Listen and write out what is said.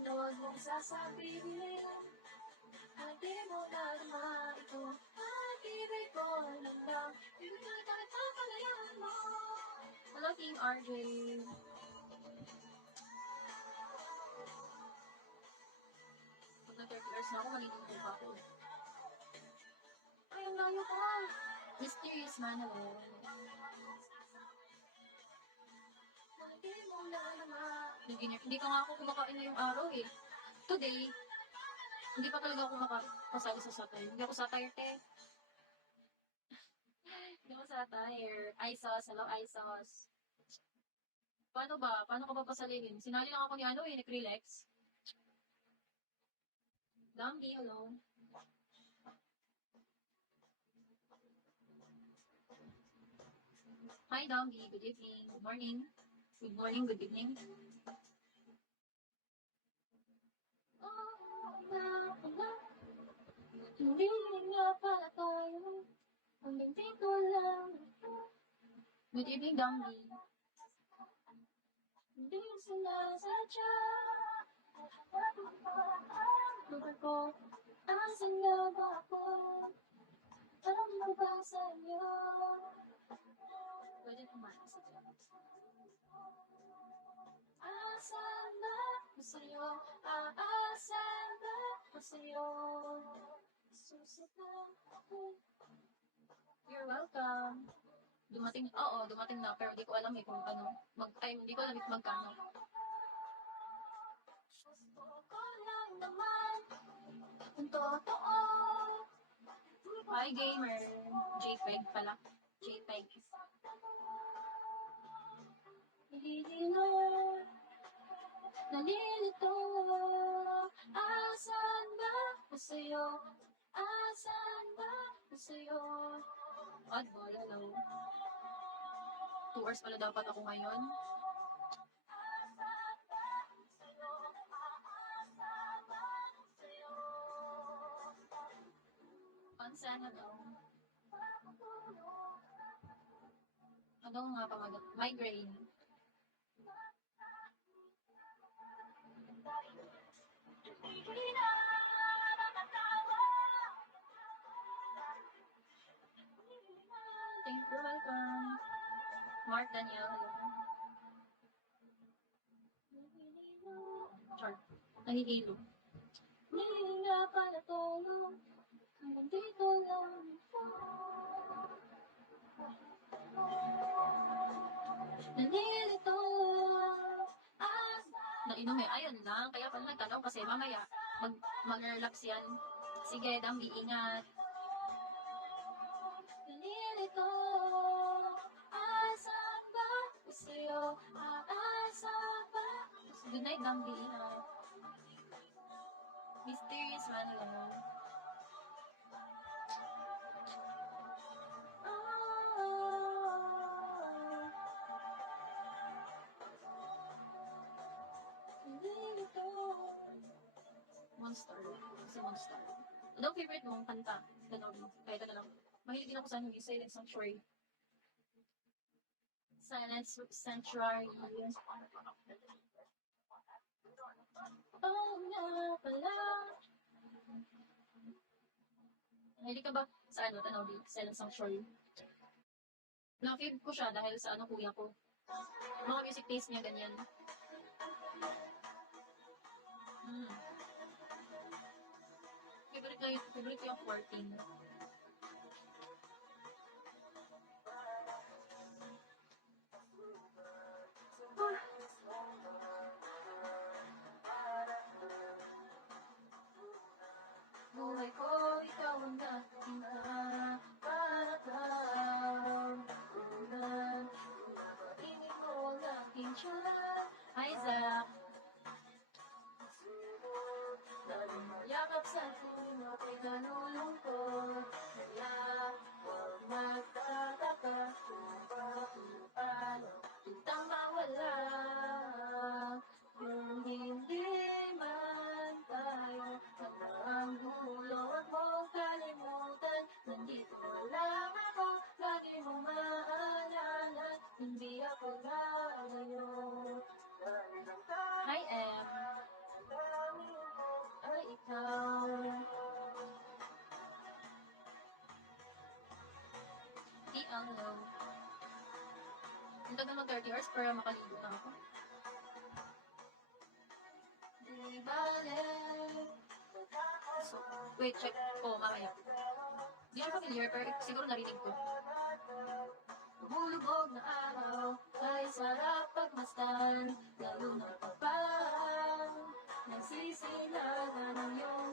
Sunod mong sasabihin at di mo naman ito. Pag-ibig ko lang, ibig ko kahit papalayan mo. Hello, King RJ. Pag na 30 years na ako, malilito pa ako. Ay, ang layo ko. Mysterious man ako. Hindi ka nga ako kumakain ngayong araw eh. Today, hindi pa talaga ako makapasali sa satire. Hindi ako satire, te. Hindi ako satire. Isos, hello Isos. Paano ba? Paano ka ba pasalihin? Sinali lang ako ni ano eh, ni Krillex. Dambi, hello. Hi Dambi, good evening, good morning. Good morning, good evening. Hindi nga pala tayo. Ang hindi ko lang. Good evening, Dambi. Hindi sinasadya. Lugar ko, asan nga ba ako? Alam mo ba sa inyo? Pwede kumain sa dyan. Asan ba ko sa'yo? Asan ba ko sa'yo? Susit na ako. You're welcome. Dumating na, pero di ko alam eh kung ano. Hindi ko alam if magkano. Gusto ko lang naman kung totoo. Hi, gamer. JPEG pala. JPEG. Nalilito. Asan ba ko sa'yo? Asan ba ko sa'yo? Oddball, hello. 2 hours pala dapat ako ngayon. Pansan, daw. Ano nga pamagat? Migraine. Thank you, welcome. Mark Daniel, hello. Chart. Nahihilo. Hindi nga pala tayo. Hanggang dito lang. Nalilito. Nainom eh. Ayun lang. Kaya pala nagtanong kasi mamaya mag-relax yan. Sige, Dambi, ingat. Nalilito. Asan ba ko sa'yo? Asan ba? Good night, Dambi, ingat. Mysterious man lang. Monster. Si Monster. Ano ang favorite mong kanta? Ganun. Kahit ano lang. Mahilig din ako sa ano, yung Silent Sanctuary. Silent Sanctuary. Oh, nga pala. Mahilig ka ba sa ano, tanaw di? Silent Sanctuary. Na-fave ko siya dahil sa ano, kuya ko. Mga music taste niya, ganyan. Favorite ko yung 14. Buhay ko, ikaw ang dating para-parating. Ulan, napatingin ko ang aking tiyan. Hi, Zach. Daling mayakap sa tuwing ako'y nalulungkot. Kaya huwag magtataka kung paano kitang mawala. Kung hindi man tayo hanggang dulo, huwag mong kalimutan. Nandito lang ako, lagi mong maalala. Hindi ako lalayo. Hi, Em. ang love. Ang tagal ng 30 hours para makaligo na ako. Di bale. So, wait, check ko mamaya. Di ako familiar, pero siguro narinig ko. Lumulubog na araw, ay sarap pagmasdan, lalo na kapag nagsisilagan ang iyong